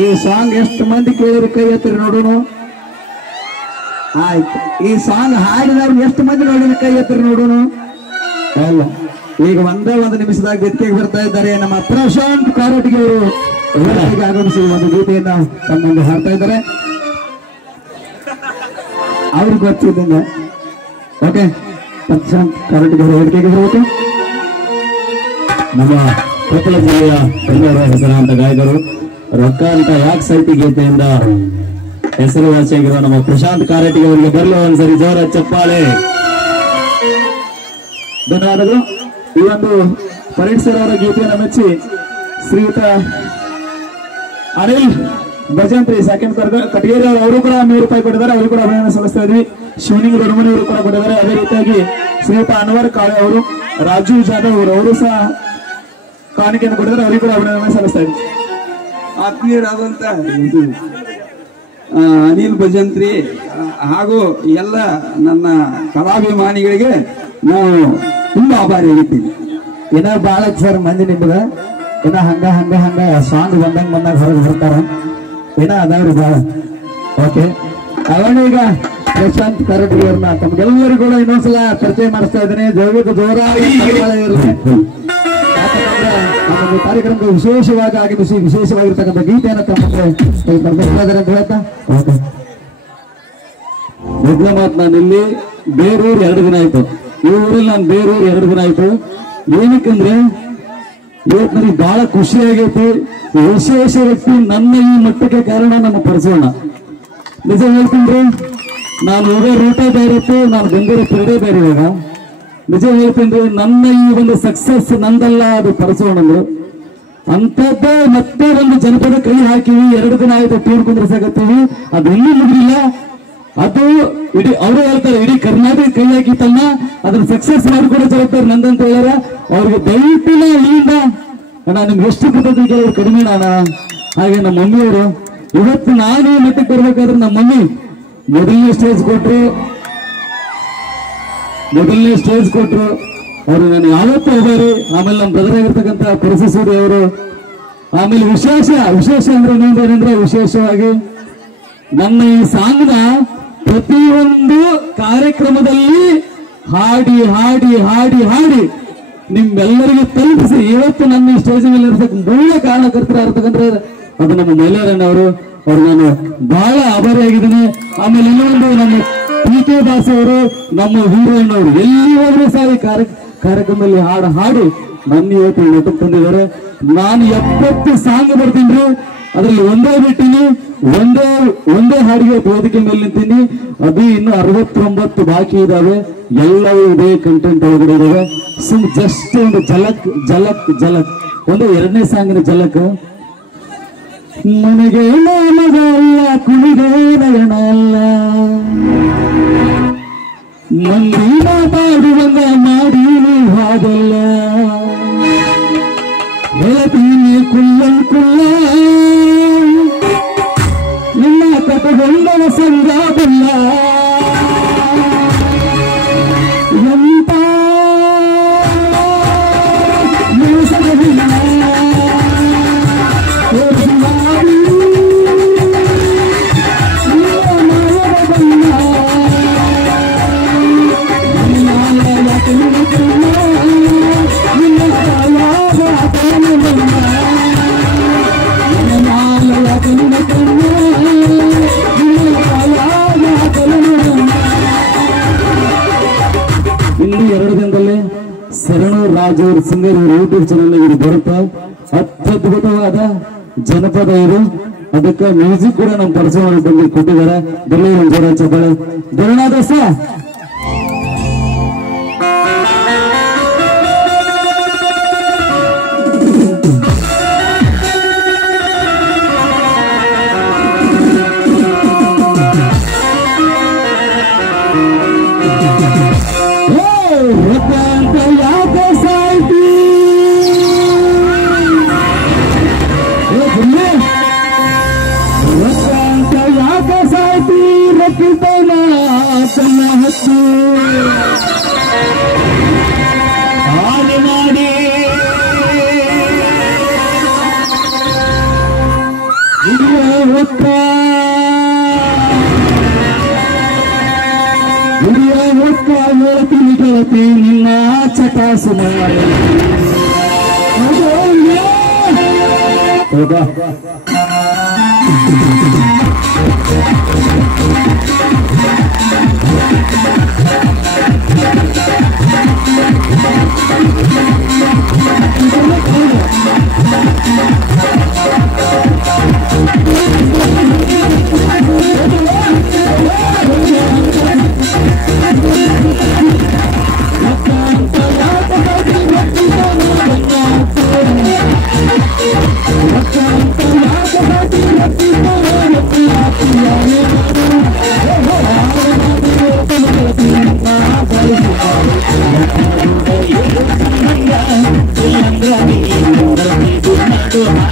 ಈ ಸಾಂಗ್ ಎಷ್ಟು ಮಂದಿ ಕೇಳಿರಿ ಕೈ ಎತ್ತಿರಿ ನೋಡೋಣ. ಆಯ್ತು, ಈ ಸಾಂಗ್ ಹಾಡಿದವ್ರು ಎಷ್ಟು ಮಂದಿ ನೋಡಿರಿ ಕೈ ಎತ್ತಿರಿ ನೋಡೋಣ. ಅಲ್ಲ, ಈಗ ಒಂದೇ ಒಂದು ನಿಮಿಷದಾಗ ವೇದಿಕೆಗೆ ಬರ್ತಾ ಇದ್ದಾರೆ ನಮ್ಮ ಪ್ರಶಾಂತ್ ಕಾರಟಗಿ ಅವರು ವೇದಿಕೆಗೆ ಆಗಮಿಸಿ ಒಂದು ಗೀತೆಯನ್ನ ತಮ್ಮ ಮುಂದೆ ಹಾಡ್ತಾ ಇದ್ದಾರೆ. ಅವ್ರಿಗೆ ಗೊತ್ತಿದ್ದಂಗೆ ಓಕೆ, ಪ್ರಶಾಂತ್ ಕಾರಟಗಿ ಅವರು ವೇದಿಕೆಗೆ ಬರಬೇಕು. ನಮ್ಮ ಕೊಪ್ಪಳ ಜಿಲ್ಲೆಯ ಎಲ್ಲರ ಹೆಸರಾಂತ ಗಾಯಕರು ರೊಕ್ಕ ಅಂತ ಯಾಕೆ ಸೈತಿ ಗೀತೆಯಿಂದ ಹೆಸರುವಾಸಿಯಾಗಿರುವ ನಮ್ಮ ಪ್ರಶಾಂತ್ ಕಾರಟಗಿ ಅವರಿಗೆ ಬರಲು ಒಂದ್ಸರಿ ಜೋರ ಚಪ್ಪಾಳೆ. ಧನ್ಯವಾದಗಳು. ಈ ಒಂದು ಪರೇಡ್ ಸರ್ ಅವರ ಗೀತೆಯನ್ನು ಮೆಚ್ಚಿ ಶ್ರೀಯುತ ಅನಿಲ್ ಭಜಂತ್ರಿ ಸೆಕೆಂಡ್ ಕಟಗೇರಿ ಅವರು ಕೂಡ 100 ರೂಪಾಯಿ ಕೊಟ್ಟಿದ್ದಾರೆ. ಅವರು ಕೂಡ ಅಭಿನಂದನೆ ಸಲ್ಲಿಸ್ತಾ ಇದ್ವಿ. ಶಿವನಿಂಗ್ ದೊಡ್ಡಮನಿ ಅವರು ಕೂಡ ಕೊಟ್ಟಿದ್ದಾರೆ. ಅದೇ ರೀತಿಯಾಗಿ ಶ್ರೀಯುತ ಅನ್ವರ್ ಕಾಳೆ ಅವರು, ರಾಜು ಜಾಧವ್ ಅವರು ಸಹ ಕಾಣಿಕೆಯನ್ನು ಕೊಟ್ಟಿದ್ದಾರೆ. ಅವರಿಗೆ ಕೂಡ ಅಭಿನಂದನೆ ಸಲ್ಲಿಸ್ತಾ ಇದ್ವಿ. ಆತ್ಮೀಯರಾದಂತ ಅನಿಲ್ ಭಜಂತ್ರಿ ಹಾಗೂ ಎಲ್ಲ ನನ್ನ ಕಲಾಭಿಮಾನಿಗಳಿಗೆ ನಾವು ತುಂಬಾ ಆಭಾರಿಯಾಗಿದ್ದೀವಿ. ಏನ ಬಾಳ ಸರ್ ಮಂದಿ ನಿಮ್ದ ಏನ ಹಂಗ ಹಂಗ ಹಂಗ ಸಾಂಗ್ ಬಂದಾಗ ಹೊರಗೆ ಬರ್ತಾರ ಏನ ಅದಾವ್ರಿ ಬಾಳ. ಓಕೆ, ಅವನ ಈಗ ಪ್ರಶಾಂತ್ ಕಾರಟಗಿ ಅವ್ರನ್ನ ತಮ್ಗೆಲ್ಲರಿಗೂ ಕೂಡ ಇನ್ನೊಂದ್ಸಲ ಪರಿಚಯ ಮಾಡಿಸ್ತಾ ಇದ್ದೇನೆ. ಜೋರಾಗಿ ನಮ್ಮ ಕಾರ್ಯಕ್ರಮಕ್ಕೆ ವಿಶೇಷವಾಗಿ ಆಗಮಿಸಿ ವಿಶೇಷವಾಗಿರ್ತಕ್ಕಂಥ ಗೀತೆಯನ್ನು ತಮ್ಮ ಬರ್ತಾ ಇದ್ದಾರೆ ಅಂತ ಹೇಳ್ತಾ ಓಕೆ. ಮೊದಲ ಮಾತು, ನಾನು ಇಲ್ಲಿ ಬೇರೂರು 2 ದಿನ ಆಯ್ತು. ಈ ಊರಲ್ಲಿ ನಾನು ಬೇರೂರು 2 ದಿನ ಆಯ್ತು. ಏನಕ್ಕಂದ್ರೆ ಇವತ್ತು ನನಗೆ ಬಹಳ ಖುಷಿ ಆಗೈತಿ. ವಿಶೇಷ ವ್ಯಕ್ತಿ ನನ್ನ ಈ ಮಟ್ಟಕ್ಕೆ ಕಾರಣ ನಮ್ಮ ಪರಸೋಣ. ನಿಜ ಹೇಳ್ತೀನಿ, ನಾನು ಹೋಗೋ ರೂಟ ಬೇರೆ ಇತ್ತು, ನಾನು ಬಂದಿರೋ ಪೀರಿಯಡೇ ಬೇರೆ. ಇವಾಗ ನಿಜ ಹೇಳ್ತೀನಿ, ನನ್ನ ಈ ಒಂದು ಸಕ್ಸಸ್ ನಂದಲ್ಲ, ಅದು ಪರಸೋಣಂದ್ರು. ಅಂತದ್ದೇ ಮತ್ತೆ ಒಂದು ಜನಪದ ಕೈ ಹಾಕಿವಿ. 2 ದಿನ ಆಯ್ತು ಟೂರ್ ಕುಂದ್ರಸಾಕತ್ತೀವಿ. ಅದು ಇನ್ನೂ ಮುಗಿದಿಲ್ಲ. ಅದು ಇಡೀ ಅವರು ಹೇಳ್ತಾರೆ, ಇಡೀ ಕರ್ನಾಟಕ ಕೈ ಹಾಕಿತ್ತಲ್ಲ, ಅದನ್ನ ಸಕ್ಸಸ್ ಮಾಡಿಕೊಡೋ ಜವಾಬ್ದಾರಿ ನಂದಂತ ಹೇಳ್ಯಾರ. ಅವ್ರಿಗೆ ದಯವಿಟ್ಟು ಇಲ್ಲಿಂದ ನಾನು ನಿಮ್ಗೆ ಎಷ್ಟು ಕೃತಜ್ಞತೆ ಕೇಳೋರು ಕಡಿಮೆ ನಾನು. ಹಾಗೆ ನಮ್ಮ ಮಮ್ಮಿಯವರು ಇವತ್ತು ನಾನು ಮಟ್ಟಕ್ಕೆ ಬರ್ಬೇಕಾದ್ರೆ ನಮ್ಮ ಮಮ್ಮಿ ಮೊದಲನೇ ಸ್ಟೇಜ್ ಕೊಟ್ರು. ಅವರು ನಾನು ಯಾವತ್ತೂ ಹೋದಾರಿ. ಆಮೇಲೆ ನಮ್ಮ ಬ್ರದರ್ ಆಗಿರ್ತಕ್ಕಂಥ ಪರಸೂರಿ ಅವರು. ಆಮೇಲೆ ವಿಶೇಷ ಅಂದ್ರೆ ಏನಂದ್ರೆ ವಿಶೇಷವಾಗಿ ನನ್ನ ಈ ಸಾಂಗ್ನ ಪ್ರತಿಯೊಂದು ಕಾರ್ಯಕ್ರಮದಲ್ಲಿ ಹಾಡಿ ಹಾಡಿ ಹಾಡಿ ಹಾಡಿ ನಿಮ್ಮೆಲ್ಲರಿಗೂ ತಲುಪಿಸಿ ಇವತ್ತು ನನ್ನ ಈ ಸ್ಟೇಜ್ ಮೇಲೆ ಇರ್ತಕ್ಕ ಮೂಲ ಕಾರಣಕರ್ತರಾಗಿರ್ತಕ್ಕಂಥ ಅದು ನಮ್ಮ ಮೈಲಾರಣ್ಣ ಅವರು. ನಾನು ಬಹಳ ಆಭಾರಿಯಾಗಿದ್ದೀನಿ. ಆಮೇಲೆ ಇನ್ನೊಂದು ನಮ್ಮ PK ದಾಸ್ ಅವರು, ನಮ್ಮ ಹೀರೋಯಿನ್ ಅವರು ಎಲ್ಲಿ ಹೋದ್ರು ಸಹ ಈ ಕಾರ್ಯಕ್ರಮದಲ್ಲಿ ಹಾಡಿ ನನ್ನ ಇವತ್ತು ಊಟಕ್ಕೆ ತಂದಿದ್ದಾರೆ. ನಾನು 70 ಸಾಂಗ್ ಬರ್ತೀನಿ. ಅದ್ರಲ್ಲಿ ಒಂದೇ ಬಿಟ್ಟಿನಿ, ಒಂದೇ ಹಾಡಿಗೆ ವೇದಿಕೆ ಮೇಲೆ ನಿಂತೀನಿ. ಅದು ಇನ್ನು 69 ಬಾಕಿ ಇದಾವೆ. ಎಲ್ಲವೂ ಇದೇ ಕಂಟೆಂಟ್ ಒಳಗಡೆ ಇದಾವೆ. ಜಸ್ಟ್ ಒಂದು ಜಲಕ್ ಒಂದು 2ನೇ ಸಾಂಗಿನ ಜಲಕ್. ನನಗೆ ಮಗ ಅಲ್ಲ, ಕುಣಿಗೆ ನಯನ ಅಲ್ಲ, ಮಂದಿ ಮಾತಾಡುವಂಗ ಮಾಡಿ ಹಾಗಲ್ಲ, ಹೇಳ್ತೀನಿ ಕುಲ್ಲ ನಿನ್ನ ಕಥೆಗೊಂಡವ ಸಂಗಾಬಲ್ಲ, ಎಂತ ಮೋಸವಿಲ್ಲ ಇಲ್ಲಿ 2 ದಿನದಲ್ಲಿ ಶರಣು ರಾಜು ಅವ್ರ ಸಿಂಗರ್ ಯೂಟ್ಯೂಬ್ ಚಾನಲ್ ಇವರು ಬರುತ್ತೆ. ಅತ್ಯದ್ಭುತವಾದ ಜನಪದ ಇದು. ಅದಕ್ಕೆ ಮ್ಯೂಸಿಕ್ ಕೂಡ ನಮ್ಮ ಪರಿಚಯ ಬಂದು ಕೊಟ್ಟಿದ್ದಾರೆ. ಬರಲಿ ಒಂದು ಜೋರ ಚಪ್ಪಾಳೆ. ಧನ್ಯವಾದ ಸರ್. ಹೇಳ್ತೀನಿ ಗೆಳತಿ ನಿನ್ನ ಚಟ ಸುಮಾರು Yeah.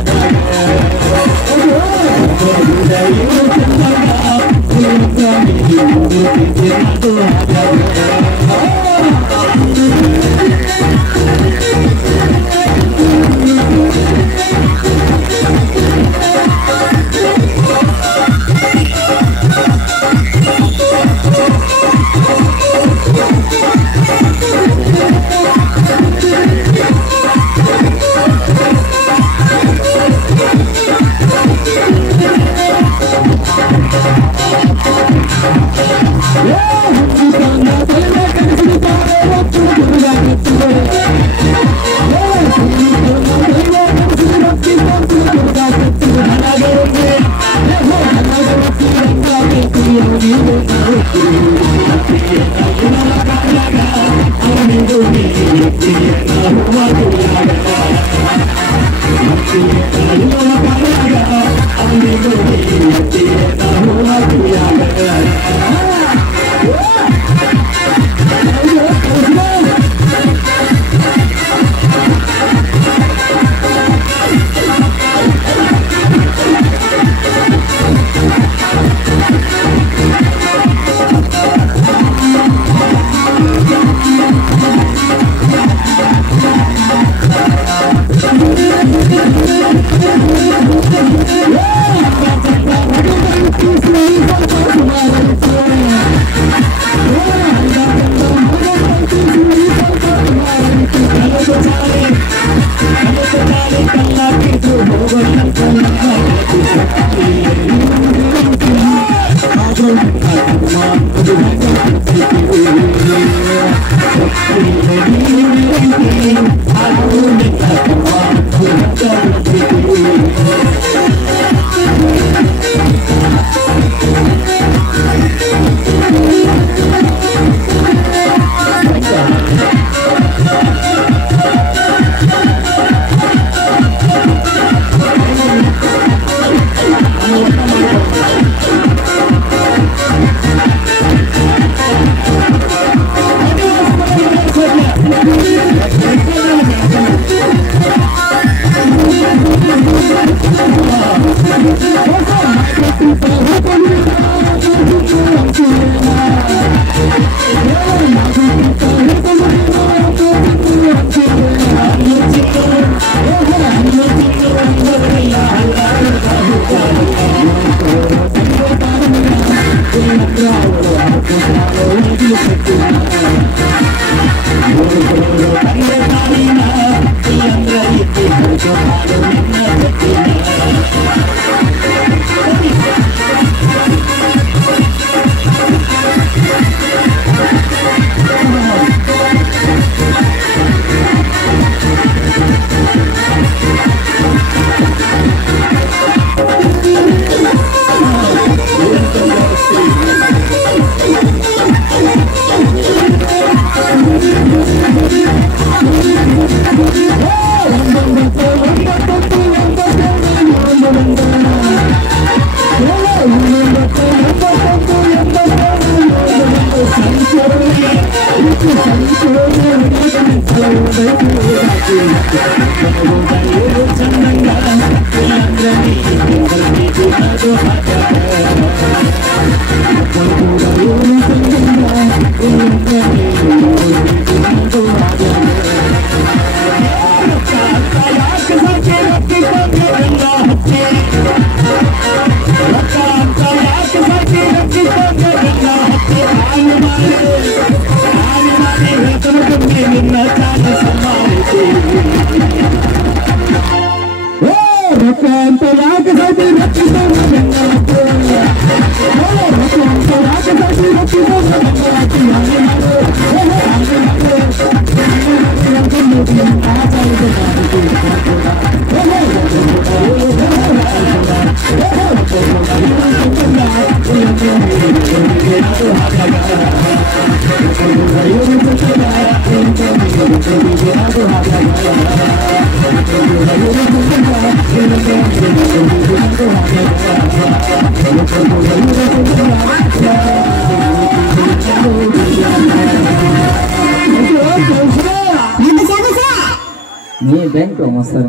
ನೀ ಬ್ಯಾಂಕ್ ಮಸ್ತಾರ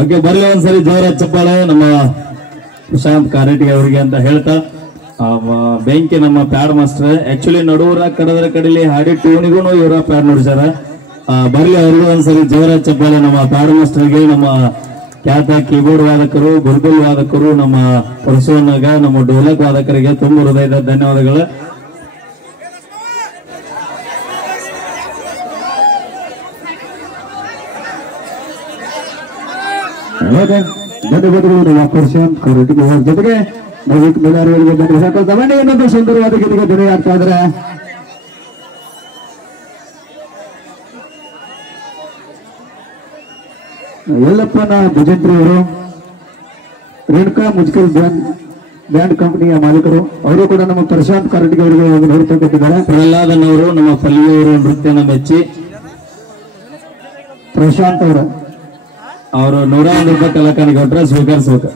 ಓಕೆ, ಬರ್ಲಿ ಒಂದ್ಸರಿ ಜೋರ ಚಪ್ಪಾಳೆ ನಮ್ಮ ಪ್ರಶಾಂತ್ ಕಾರಟಗಿ ಅವರಿಗೆ ಅಂತ ಹೇಳ್ತಾ ಬೆಂಕಿ ನಮ್ಮ ಪ್ಯಾಡ್ ಮಾಸ್ಟರ್ ಆಕ್ಚುಲಿ ನಡುವರ ಕಡದ್ರ ಕಡಲಿ ಹಾಡಿ ಟೂನಿಗೂ ಇವರ ಪ್ಯಾಡ್ ನುಡಿಸ್ಯಾರ. ಬರ್ಲಿ ಅವ್ರಿಗೂ ಒಂದ್ಸರಿ ಜೋರ ಚಪ್ಪಾಳೆ ನಮ್ಮ ಪ್ಯಾಡ್ ಮಾಸ್ಟರ್ಗೆ, ನಮ್ಮ ಖ್ಯಾತ ಕೀಬೋರ್ಡ್ ವಾದಕರು, ಗುರುಗುಲ್ ವಾದಕರು, ನಮ್ಮ ಪರಶುವನ್ನಾಗ, ನಮ್ಮ ಡೋಲಕ್ ವಾದಕರಿಗೆ ತುಂಬ ಹೃದಯದ ಧನ್ಯವಾದಗಳು. ಧನ್ಯವಾದಗಳು ನಮ್ಮ ಪ್ರಶಾಂತ್ ಕಾರಟಗಿ ಅವರ ಜೊತೆಗೆ ಇನ್ನೊಂದು ಸುಂದರವಾದ ಗೀತೆಗೆ ಧ್ವನಿ ಆಗ್ತಾ ಇದ್ರೆ ಯಲ್ಲಪ್ಪನ ಭಜಂತ್ರಿ ಅವರು, ರೇಣುಕಾ ಮುಜ್ಕಲ್ ಬ್ಯಾಂಡ್ ಕಂಪನಿಯ ಮಾಲೀಕರು, ಅವರು ಕೂಡ ನಮ್ಮ ಪ್ರಶಾಂತ್ ಕಾರಟಗಿ ಅವರಿಗೆ ಒಂದು ನೃತ್ಯ ಕೊಟ್ಟಿದ್ದಾರೆ. ಪ್ರಹ್ಲಾದನವರು ನಮ್ಮ ಪಲ್ಲಿಯವರು ನೃತ್ಯನ ಮೆಚ್ಚಿ ಪ್ರಶಾಂತ್ ಅವರು 101 ರೂಪಾಯಿ ಕಲಾಕಾರಿಗೆ ಕೊಟ್ಟರೆ ಸ್ವೀಕರಿಸ್ಬೇಕು.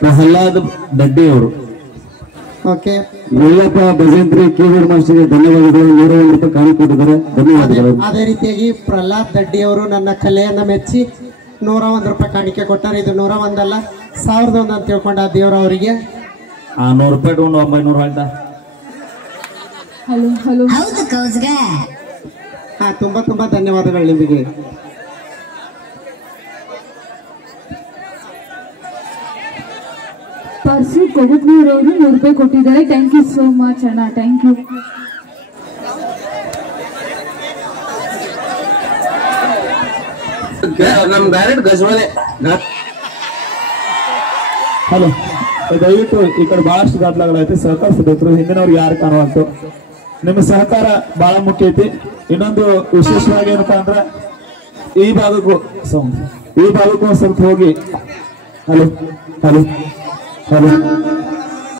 ಪ್ರಹ್ಲಾದ್ ದಡ್ಡಿ ಅವರು. ಓಕೆ, ಯಲ್ಲಪ್ಪ ಭಜಂತ್ರಿ ಕೀಬೋರ್ಡ್ ಮಾಸ್ಟರ್ಗೆ ಧನ್ಯವಾದಗಳು. 101 ರೂಪಾಯಿ ಕಾಣಿ ಕೊಟ್ಟಿದ್ದಾರೆ, ಧನ್ಯವಾದಗಳು. ಅದೇ ರೀತಿಯಾಗಿ ಪ್ರಹ್ಲಾದ್ ದಡ್ಡಿ ಅವರು ನನ್ನ ಕಲೆಯನ್ನ ಮೆಚ್ಚಿ 101 ರೂಪಾಯಿ ಕಾಣಿಕೆ ಕೊಟ್ಟಾರೆ. ಇದು 101 ಅಲ್ಲ, 1001 ಅಂತ ತಿಳ್ಕೊಂಡ ದೇವರ ಅವರಿಗೆ 100 ರೂಪಾಯಿ ತಗೊಂಡು 900 ಆಯ್ತಾ? ಹಾ, ತುಂಬಾ ತುಂಬಾ ಧನ್ಯವಾದಗಳು ನಿಮಗೆ. ಪರ್ಸು ಕೊಗುಟ್ನೂರ್ ಅವರು 100 ರೂಪಾಯಿ ಕೊಟ್ಟಿದ್ದಾರೆ. ಥ್ಯಾಂಕ್ ಯು ಸೋ ಮಚ್ ಅಣ್ಣ, ಥ್ಯಾಂಕ್ ಯು. ನಮ್ ಡೈರೆಕ್ಟ್ ಗಜವಾಲೆ. ಹಲೋ, ದಯವಿಟ್ಟು ಈ ಕಡೆ ಬಹಳಷ್ಟು ದಾಟ್ಲಾಗೈತಿ, ಸಹಕರಿಸಬೇಕು. ಹಿಂದಿನವ್ರಿಗೆ ಯಾರು ಕಾಣುವಂತು, ನಿಮ್ಮ ಸಹಕಾರ ಬಹಳ ಮುಖ್ಯ ಐತಿ. ಇನ್ನೊಂದು ವಿಶೇಷವಾಗಿ ಏನಪ್ಪಾ ಅಂದ್ರೆ ಈ ಭಾಗಕ್ಕೂ ಸ್ವಲ್ಪ ಹೋಗಿ. Hello hello hello